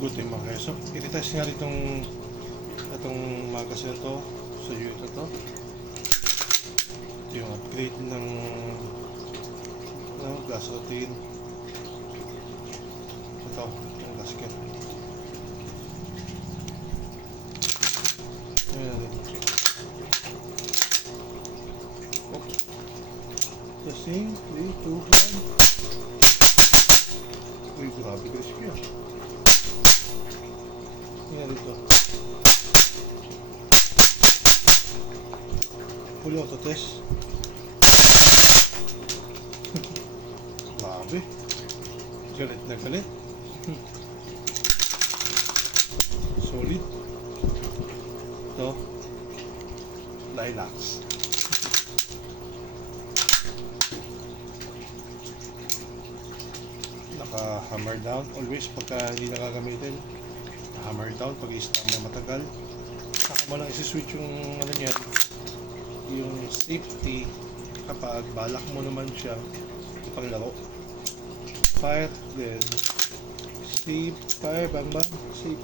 Good yung mga keso. Ititest nga rin itong magas na to sa unit na to. Yung upgrade ng gas routine. Ito, yung gasket. Ayan natin. Testing, 3, 2, 1. Uy, grabe crispy ah. Ayan dito. Full auto test. Grabe. Galit na galit. Solid. Ito. Lilacs. Naka-hammer down. Always pagka hindi nakagamitin, hammer down pag i-stop na matagal. Saka mo lang isi-switch yung ano niyan, yung safety kapag balak mo naman siya ipaglaro. Fire, then save, fire, bang bang, save.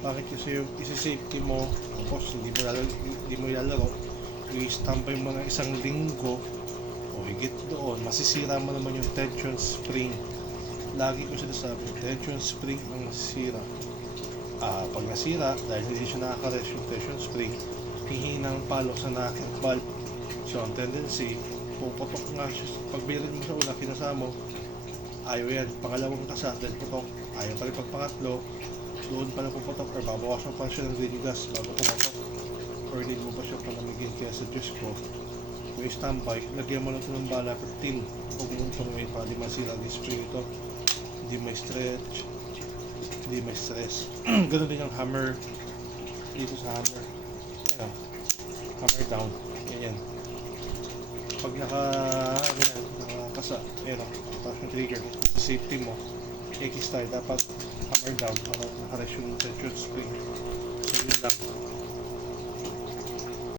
Bakit kasi yung isi-safety mo, tapos hindi mo ilalaro, i-stamp yung mga isang linggo o higit doon, masisira mo naman yung tension spring. Lagi ko sinasabi, tension spring ang nasira. Pag nasira, dahil hindi siya nakaka-rest yung tension spring, hihina ang palo sa naked valve. So ang tendency, puputok nga siya. Pag birin mo sa una, kinasa mo, ayaw yan. Pangalawang kasa, dahil putok, ayaw pa rin pagpangatlo, doon pala puputok or babawasan pa siya ng green gas bago pumatok. Or need mo pa siya palamigin. Kaya sa Diyos ko, kung standby, lagyan mo lang ito ng bala per tin. Huwag mo tuloy para di masira ang spring ito. Hindi may stretch, hindi may stress. Ganun din yung hammer dito sa hammer. Ayan, hammer down. Ayan. Pag nakakasa, ayan, tapos yung trigger, sa safety mo, X style, dapat hammer down para nakares yung tension spring. So yun lang.